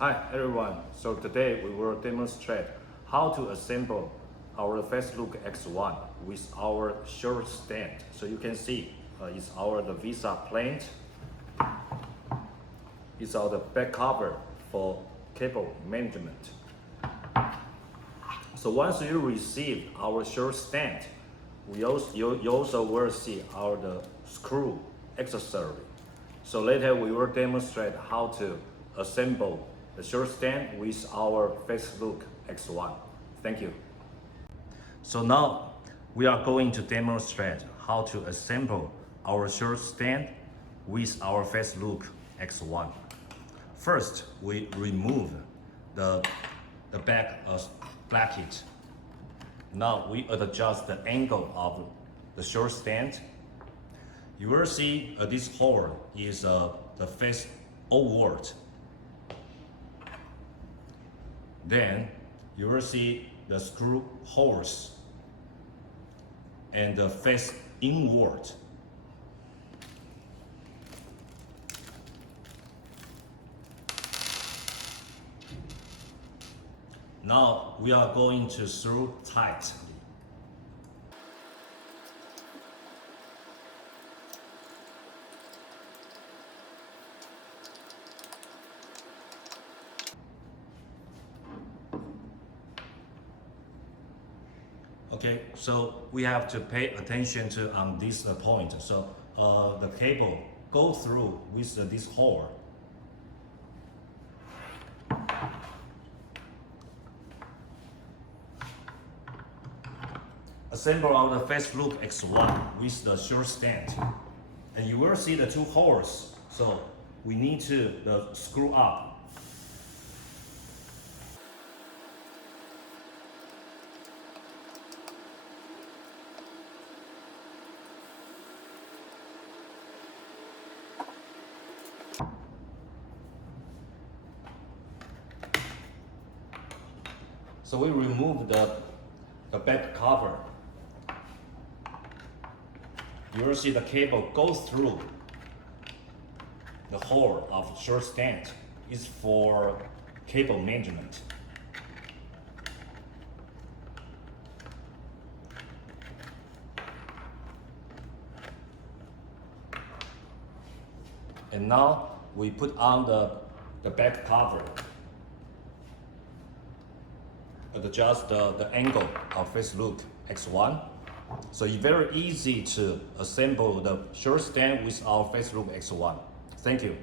Hi everyone, so today we will demonstrate how to assemble our Facelook X1 with our shirt stand. So you can see it's the Visa plate. It's our back cover for cable management. So once you receive our shirt stand, you also will see the screw accessory. So later we will demonstrate how to assemble the shirt stand with our Facelook X1. Thank you. So now we are going to demonstrate how to assemble our shirt stand with our Facelook X1. First, we remove the back bracket. Now we adjust the angle of the shirt stand. You will see this hole is the face outward. Then you will see the screw holes and the face inward. Now we are going to screw tight. Okay, so we have to pay attention to on this point. So the cable go through with this hole. Assemble our Facelook X1 with the shirt stand, and you will see the two holes. So we need to screw up. So we remove the back cover. You will see the cable go through the hole of shirt stand. It's for cable management. And now we put on the back cover. Adjust the angle of Facelook X1. So it's very easy to assemble the shirt stand with our Facelook X1. Thank you.